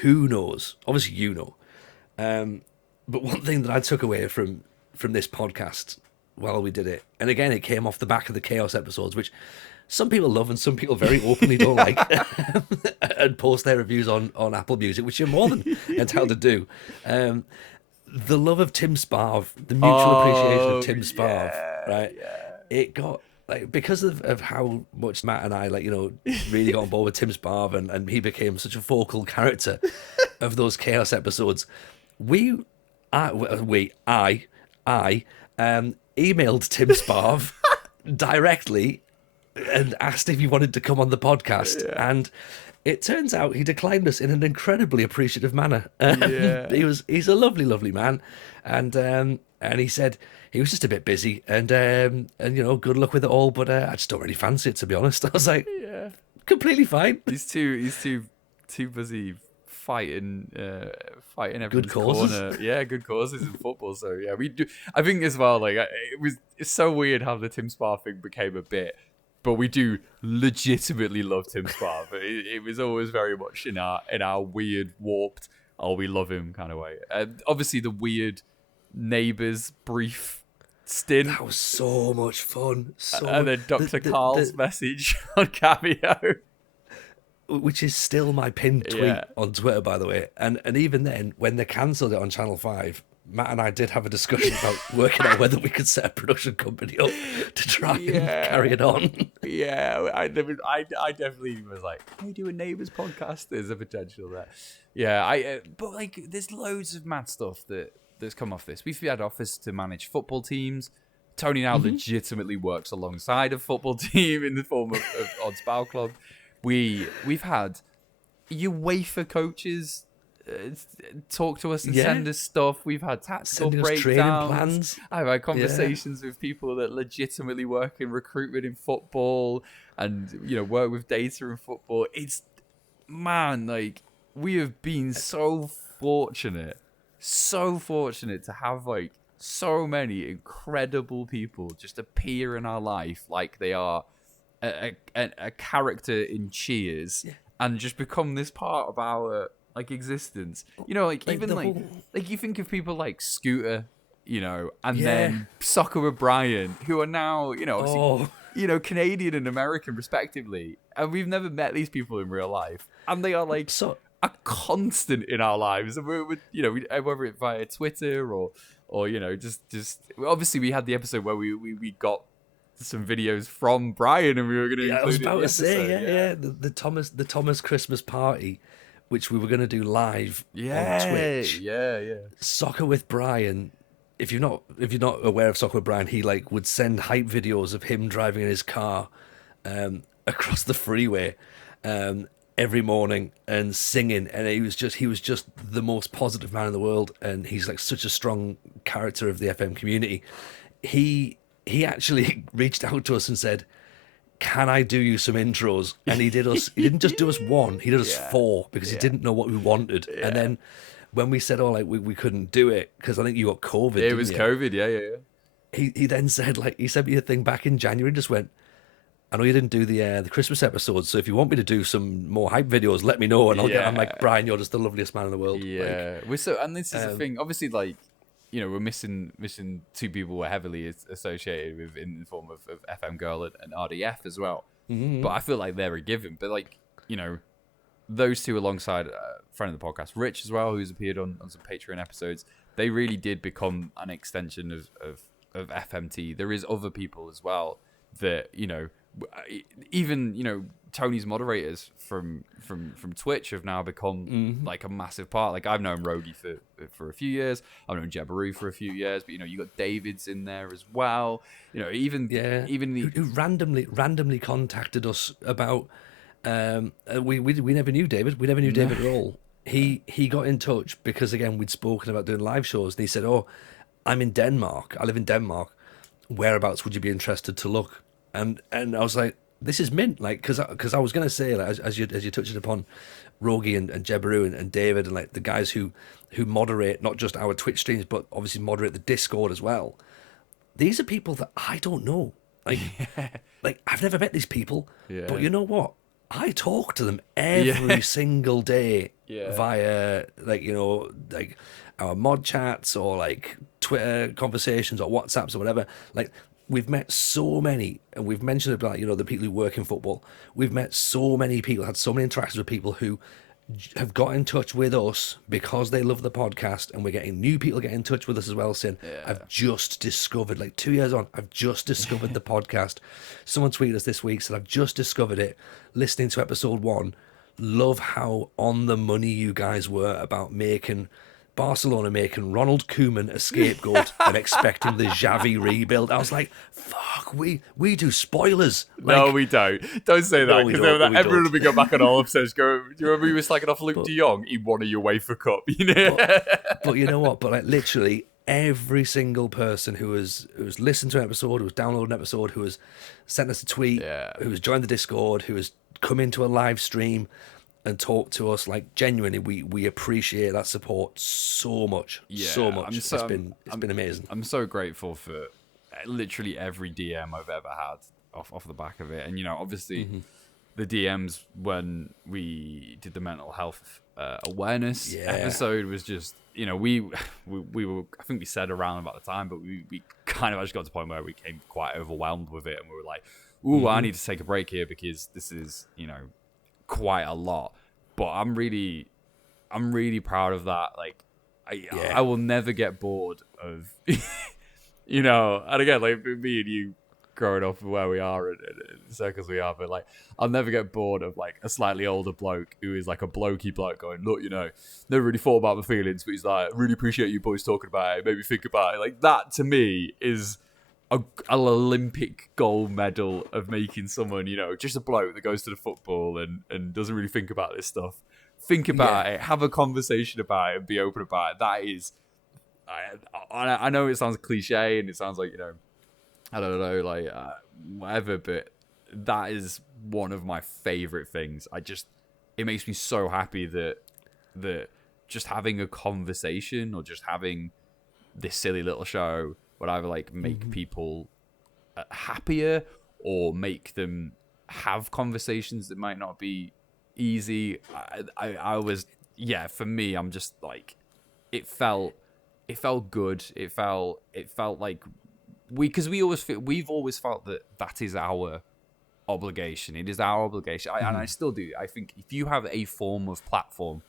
who knows. Obviously, you know. But one thing that I took away from this podcast while we did it, and again, it came off the back of the Chaos episodes, which some people love and some people very openly don't like, and post their reviews on Apple Music, which you're more than entitled to do. The love of Tim Sparv, the mutual appreciation of Tim Sparv, right? Yeah. It got, like, because of how much Matt and I, like, you know, really got on board with Tim Sparv, and he became such a focal character of those Chaos episodes. I emailed Tim Sparv directly and asked if he wanted to come on the podcast, and it turns out he declined us in an incredibly appreciative manner. He's a lovely man, and he said he was just a bit busy, and you know, good luck with it all, but I just don't really fancy it, to be honest. I was like, completely fine. He's too busy fighting everyone's good causes. Corner. Yeah, good causes in football. So yeah, we do. I think as well, like, it's so weird how the Tim Sparv thing became a bit, but we do legitimately love Tim Sparv. It was always very much in our weird, warped, oh, we love him kind of way. Obviously the weird neighbours brief stint. That was so much fun. And then Dr. Carl's message on Cameo, which is still my pinned tweet on Twitter, by the way. And even then, when they cancelled it on Channel 5, Matt and I did have a discussion about working out whether we could set a production company up to try and carry it on. Yeah, I definitely was like, can we do a Neighbours podcast? There's a potential there. Yeah, but like, there's loads of mad stuff that's come off this. We've had offers to manage football teams. Tony now legitimately works alongside a football team in the form of Odds Bow Club. we've had UEFA coaches talk to us and send us stuff. We've had tactical Sending us training breakdowns. plans. I've had conversations with people that legitimately work in recruitment in football and work with data in football. It's like we have been so fortunate to have like so many incredible people just appear in our life like they are a character in Cheers and just become this part of our like existence. Like even like you think of people like Scooter, and then Soccer with Brian, who are now, obviously, Canadian and American respectively. And we've never met these people in real life. And they are like a constant in our lives. And we're whether it's via Twitter or just obviously we had the episode where we got some videos from Brian and we were going to include I was about in the to say, episode. the Thomas Christmas party, which we were going to do live on Twitch. Yeah. Soccer with Brian. If you're not aware of Soccer with Brian, he like would send hype videos of him driving in his car across the freeway every morning and singing, and he was just the most positive man in the world, and he's like such a strong character of the FM community. He actually reached out to us and said, "Can I do you some intros?" And he didn't just do us one, he did us four because he didn't know what we wanted. And then when we said, we couldn't do it because I think you got COVID. It was COVID, yeah. He then said, he sent me a thing back in January and just went, "I know you didn't do the Christmas episode, so if you want me to do some more hype videos, let me know." And I'm like, "Brian, you're just the loveliest man in the world." Yeah, and this is the thing. Obviously, like, we're missing two people we're heavily associated with in the form of FM Girl and RDF as well. Mm-hmm. But I feel like they're a given. But like, those two alongside a friend of the podcast, Rich as well, who's appeared on some Patreon episodes, they really did become an extension of FMT. There is other people as well that, even, Tony's moderators from Twitch have now become like a massive part. Like I've known Rogie for a few years. I've known Jebaroo for a few years, but you got David's in there as well. Even who randomly contacted us about we never knew David. We never knew David at all. He got in touch because again we'd spoken about doing live shows, and he said, "Oh, I'm in Denmark. I live in Denmark. Whereabouts would you be interested to look?" And I was like, "This is mint." Like, because I was gonna say, like, as you're touching upon, Rogie and Jebaroo and David and like the guys who moderate not just our Twitch streams but obviously moderate the Discord as well. These are people that I don't know. Like, like I've never met these people, but you know what? I talk to them every single day via like our mod chats or like Twitter conversations or WhatsApps or whatever. Like we've met so many, and we've mentioned about the people who work in football. We've met so many people, had so many interactions with people who have got in touch with us because they love the podcast, and we're getting new people get in touch with us as well saying, I've just discovered, like 2 years on, I've just discovered the podcast. Someone tweeted us this week, said, "I've just discovered it, listening to episode 1. Love how on the money you guys were about making Barcelona making Ronald Koeman a scapegoat and expecting the Xavi rebuild." I was like, fuck, we do spoilers. Like, no, we don't. Don't say that, because everyone will be going back on all episodes going, "Do you remember you were slacking off Luke de Jong? He won a UEFA Cup." But you know what? But like literally every single person who has listened to an episode, who has downloaded an episode, who has sent us a tweet, who has joined the Discord, who has come into a live stream and talk to us, like genuinely we appreciate that support so much. It's been amazing. I'm so grateful for literally every DM I've ever had off the back of it. And obviously the DMs when we did the mental health awareness episode was just we were, I think we said around about the time, but we kind of actually got to the point where we became quite overwhelmed with it, and we were like, I need to take a break here because this is quite a lot. But I'm really proud of that. Like I will never get bored of and again, like me and you growing up where we are and the circles we are, but like I'll never get bored of like a slightly older bloke who is like a blokey bloke going, "Look, never really thought about my feelings, but he's like, really appreciate you boys talking about it, made me think about it." Like that to me is an Olympic gold medal of making someone, just a bloke that goes to the football and doesn't really think about this stuff. Think about it, have a conversation about it, and be open about it. That is, I know it sounds cliche and it sounds like, I don't know, like whatever, but that is one of my favorite things. It makes me so happy that just having a conversation or just having this silly little show would either like make people happier or make them have conversations that might not be easy. I was, for me, I'm just like, it felt good. It felt like we've always felt that is our obligation. It is our obligation. And I still do. I think if you have a form of platform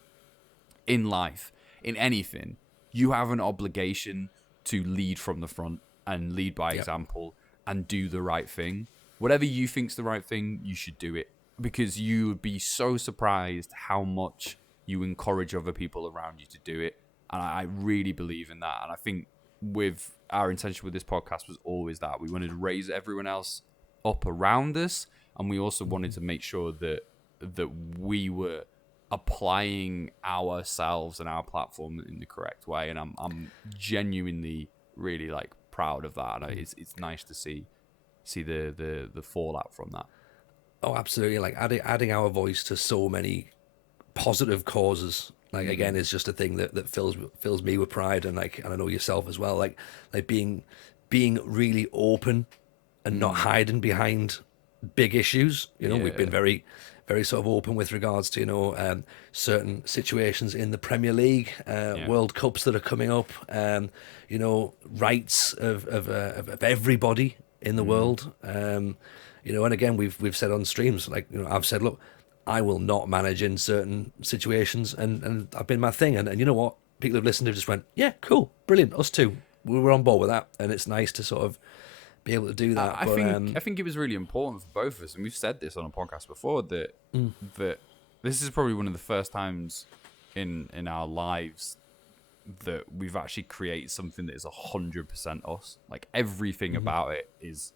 in life, in anything, you have an obligation to lead from the front and lead by example and do the right thing. Whatever you think's the right thing, you should do it, because you would be so surprised how much you encourage other people around you to do it. And I really believe in that. And I think with our intention with this podcast was always that we wanted to raise everyone else up around us, and we also wanted to make sure that we were applying ourselves and our platform in the correct way. And I'm genuinely really like proud of that. And it's nice to see the fallout from that. Oh, absolutely. Like adding our voice to so many positive causes, like again, is just a thing that fills me with pride, and like, and I know yourself as well, like being really open and not hiding behind big issues. We've been very, very sort of open with regards to certain situations in the Premier League, World Cups that are coming up, rights of everybody in the world, and again, we've said on streams, like, I've said, look, I will not manage in certain situations, and I've been my thing, and you know what, people who've listened have just went, yeah, cool, brilliant, us too, we were on board with that, and it's nice to sort of be able to do that. I think it was really important for both of us, and we've said this on a podcast before, that this is probably one of the first times in our lives that we've actually created something that is 100% us. Like, everything about it's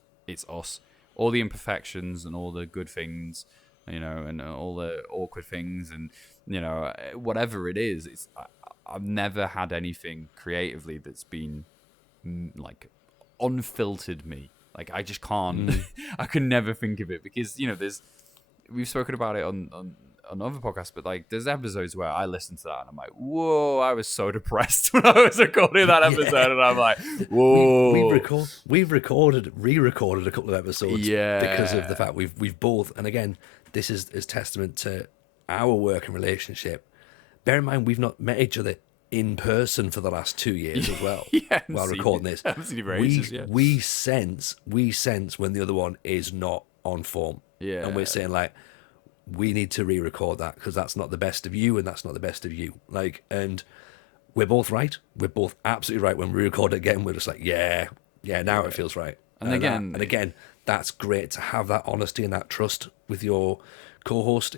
us. All the imperfections and all the good things, and all the awkward things, and whatever it is, I've never had anything creatively that's been like unfiltered me. Like, I just can't. I can never think of it, because we've spoken about it on other podcasts, but like, there's episodes where I listen to that and I'm like, whoa, I was so depressed when I was recording that episode, and I'm like, whoa. We've re-recorded a couple of episodes, because of the fact we've both, and again, this is testament to our working relationship. Bear in mind, we've not met each other in person for the last 2 years as well. While recording this, we sense when the other one is not on form, and we're saying, like, we need to re-record that, because that's not the best of you and that's not the best of you. Like, and we're both right. We're both absolutely right. When we record it again, we're just like, now it feels right. And again, that's great to have that honesty and that trust with your co-host.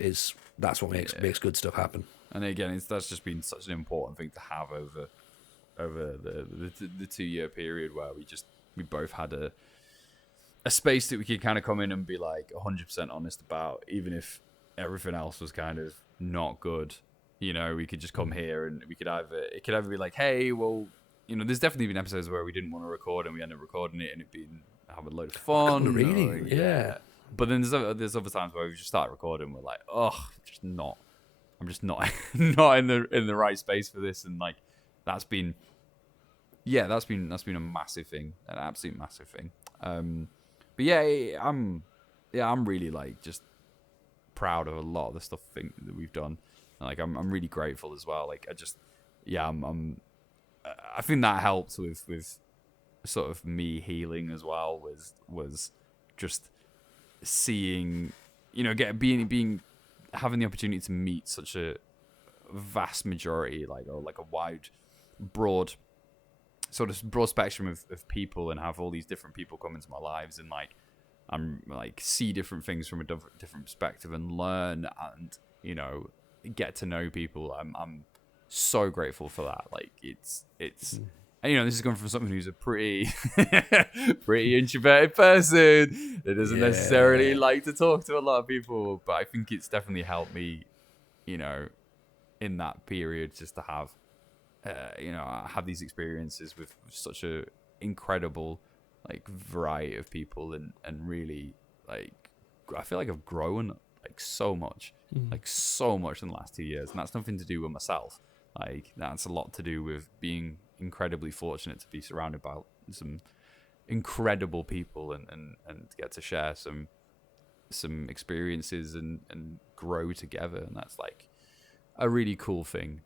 That's what makes good stuff happen. And again, that's just been such an important thing to have over the 2 year period, where we both had a space that we could kind of come in and be like 100% honest about, even if everything else was kind of not good. We could just come here, and it could either be like, hey, well, there's definitely been episodes where we didn't want to record and we ended up recording it, and it been having a load of fun. Really? Yeah. But then there's other times where we just start recording, we're like, I'm just not not in the right space for this, and like, that's been a massive thing, an absolute massive thing. But I'm really like just proud of a lot of the stuff that we've done. Like, I'm really grateful as well. Like, I think that helped with sort of me healing as well, was just seeing, having the opportunity to meet such a vast majority, or a wide, broad spectrum of people, and have all these different people come into my lives, and like, I'm like, see different things from a different perspective, and learn, and get to know people. I'm so grateful for that. Like, it's And this is coming from someone who's a pretty pretty introverted person that doesn't necessarily like to talk to a lot of people, but I think it's definitely helped me, in that period, just to have have these experiences with such a incredible variety of people, and really I feel like I've grown so much, so much in the last 2 years, and that's nothing to do with myself. That's a lot to do with being incredibly fortunate to be surrounded by some incredible people, and to get to share some experiences and grow together, and that's a really cool thing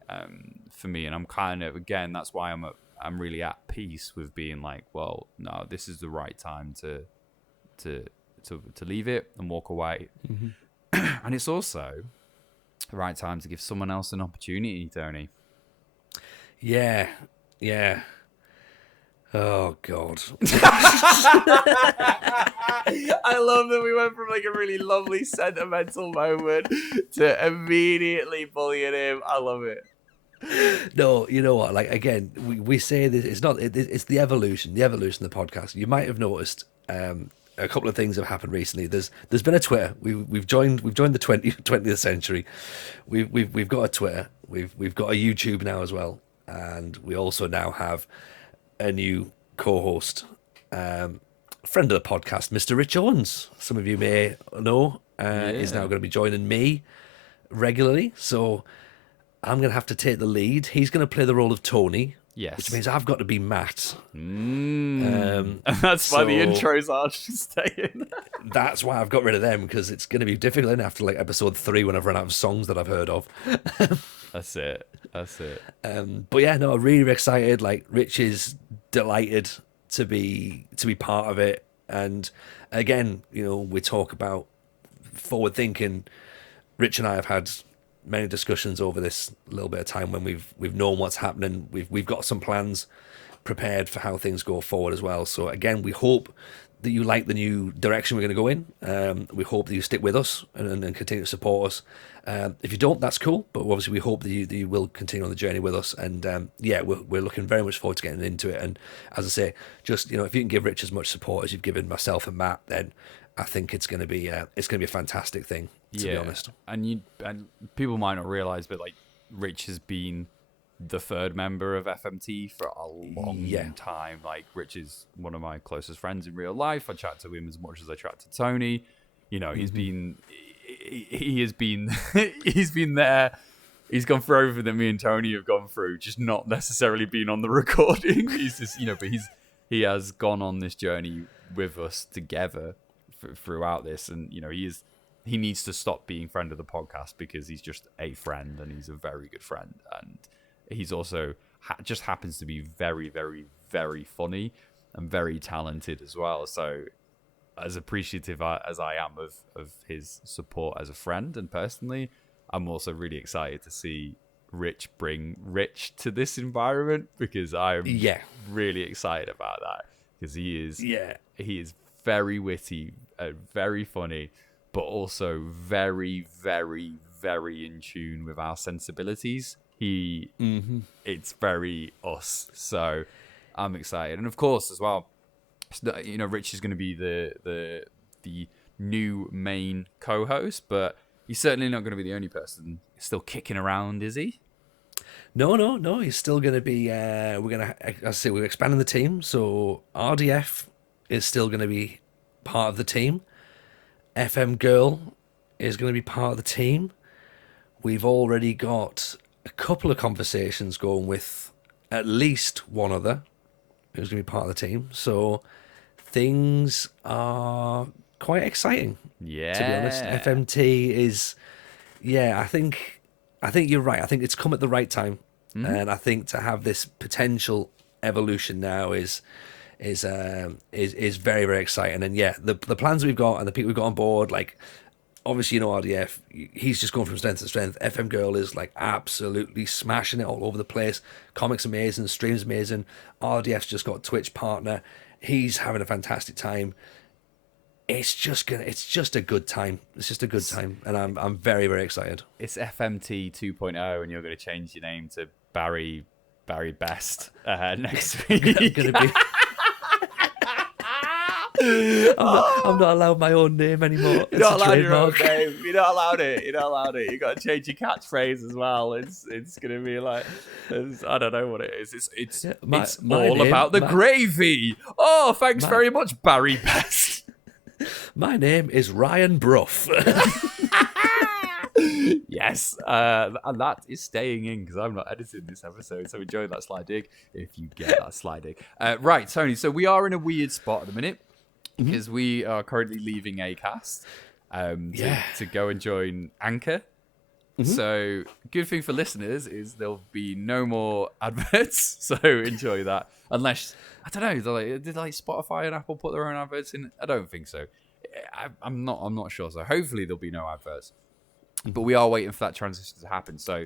for me. And I'm kind of, again, that's why I'm really at peace with being well, no, this is the right time to leave it and walk away. And it's also the right time to give someone else an opportunity, Tony. Yeah. Oh God. I love that we went from a really lovely sentimental moment to immediately bullying him. I love it. No, you know what? Again, we say this. It's the evolution of the podcast. You might have noticed a couple of things have happened recently. There's been a Twitter. We've joined the 20th century. We've got a Twitter. We've got a YouTube now as well, and we also now have a new co-host, friend of the podcast, Mr. Rich Owens. Some of you may know is now going to be joining me regularly. So I'm going to have to take the lead. He's going to play the role of Tony. Yes. Which means I've got to be Matt. That's why the intros are staying. That's why I've got rid of them, because it's going to be difficult then after episode 3 when I've run out of songs that I've heard of. That's it. But yeah, no, I'm really excited. Rich is delighted to be part of it. And again, we talk about forward thinking. Rich and I have had many discussions over this little bit of time when we've known what's happening. We've got some plans prepared for how things go forward as well. So again, we hope that you like the new direction we're going to go in. We hope that you stick with us and continue to support us. If you don't, that's cool. But obviously, we hope that you will continue on the journey with us. And we're looking very much forward to getting into it. And as I say, just if you can give Rich as much support as you've given myself and Matt, then I think it's going to be a fantastic thing. To be honest, and people might not realize, but Rich has been the third member of FMT for a long time. Rich is one of my closest friends in real life. I chat to him as much as I chat to Tony. He's been he's been there. He's gone through everything that me and Tony have gone through, just not necessarily been on the recording. He's just but he has gone on this journey with us together throughout this, and he needs to stop being friend of the podcast because he's just a friend, and he's a very good friend, and he's also just happens to be very, very, very funny and very talented as well. So as appreciative as I am of his support as a friend and personally, I'm also really excited to see Rich bring Rich to this environment, because I'm really excited about that, because he is very witty, very funny, but also very, very, very in tune with our sensibilities. It's very us. So I'm excited. And of course, as well, Rich is going to be the new main co-host, but he's certainly not going to be the only person still kicking around, is he? No. He's still going to be. We're expanding the team. So RDF is still going to be part of the team. FM Girl is going to be part of the team. We've already got a couple of conversations going with at least one other who's going to be part of the team. So things are quite exciting. Yeah. To be honest, FMT is. Yeah, I think you're right. I think it's come at the right time, and I think to have this potential evolution now is very, very exciting. And the plans we've got and the people we've got on board, obviously RDF, he's just going from strength to strength. FM Girl is absolutely smashing it all over the place. Comics amazing, streams amazing. RDF's just got a Twitch partner. He's having a fantastic time. It's just a good time. It's just a good time, and I'm very, very excited. It's FMT 2.0, and you're going to change your name to Barry Barry Best next week. Gonna be. I'm not allowed my own name anymore. You're not allowed your own name. You're not allowed it. You're not allowed it. You got to change your catchphrase as well. It's gonna be like, I don't know what it is. It's my all name, about the gravy. Oh, thanks very much, Barry Best. My name is Ryan Bruff. Yes, and that is staying in because I'm not editing this episode. So enjoy that sly dig if you get that sly dig. Right, Tony. So we are in a weird spot at the minute because we are currently leaving Acast to go and join Anchor. So good thing for listeners is there'll be no more adverts. So enjoy that. Unless, I don't know, did Spotify and Apple put their own adverts in? I don't think so. I'm not sure. So hopefully there'll be no adverts. But we are waiting for that transition to happen. So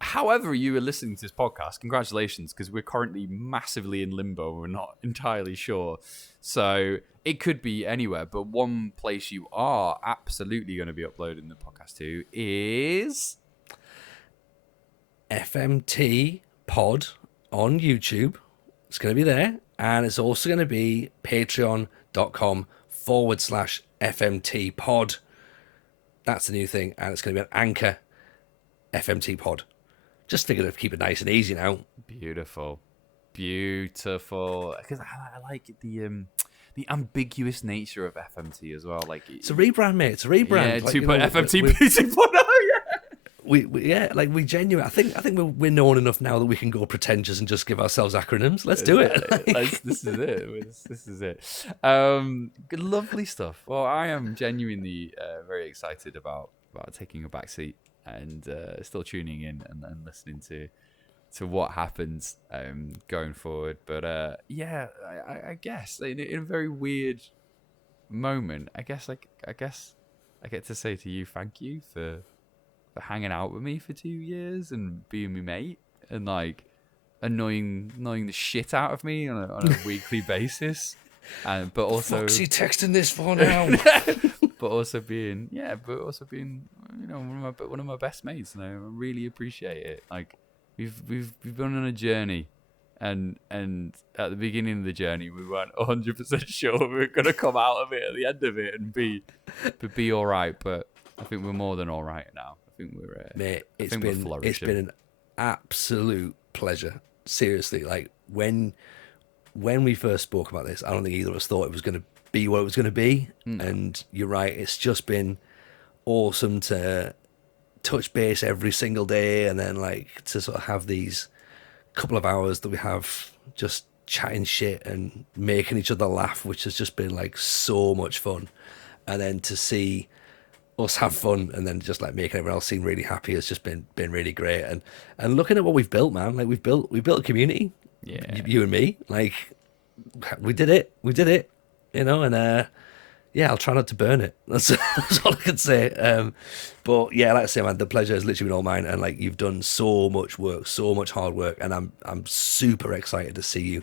however you are listening to this podcast, congratulations, because we're currently massively in limbo. We're not entirely sure. So it could be anywhere. But one place you are absolutely going to be uploading the podcast to is FMTPod on YouTube. It's going to be there. And it's also going to be patreon.com/FMTPod. That's the new thing. And it's going to be an Anchor FMTPod. Just figured I'd keep it nice and easy now. Beautiful. Because I like the ambiguous nature of FMT as well. Like it's a rebrand, mate. It's a rebrand. Yeah, FMT 2.0. Yeah. We genuinely. I think we're known enough now that we can go pretentious and just give ourselves acronyms. Let's do it. This is it. This is it. Good, lovely stuff. Well, I am genuinely very excited about taking a back seat and still tuning in and listening to what happens going forward. But I guess in a very weird moment, I guess I get to say to you, thank you for hanging out with me for 2 years and being my mate and like annoying the shit out of me on a weekly basis, but also what's he texting this for now? but also being one of my best mates, and I really appreciate it. Like we've been on a journey, and at the beginning of the journey we weren't 100% sure we were gonna come out of it at the end of it and be all right, but I think we're more than all right now. I think we're mate. It's been an absolute pleasure. Seriously, like when we first spoke about this, I don't think either of us thought it was going to be what it was going to be. And you're right, it's just been awesome to touch base every single day, and then like to sort of have these couple of hours that we have just chatting shit and making each other laugh, which has just been like so much fun. And then to see us have fun and then just like making everyone else seem really happy has just been really great. And looking at what we've built, man, like we've built a community. Yeah, you and me, like we did it, you know. And I'll try not to burn it. That's all I can say. But yeah, like I say, man, the pleasure has literally been all mine. And like you've done so much work, so much hard work, and I'm super excited to see you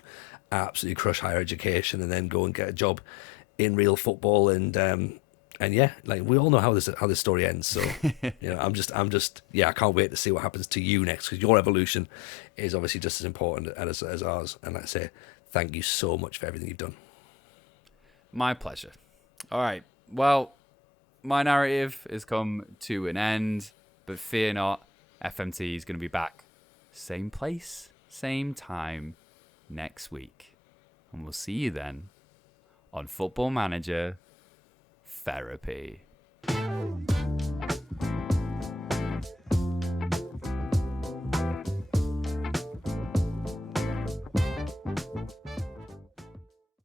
absolutely crush higher education and then go and get a job in real football. And yeah, like we all know how this story ends. So you know, I'm just I can't wait to see what happens to you next, because your evolution is obviously just as important as ours. And like I say, thank you so much for everything you've done. My pleasure. All right. Well, my narrative has come to an end, but fear not, FMT is going to be back, same place, same time next week, and we'll see you then on Football Manager Therapy.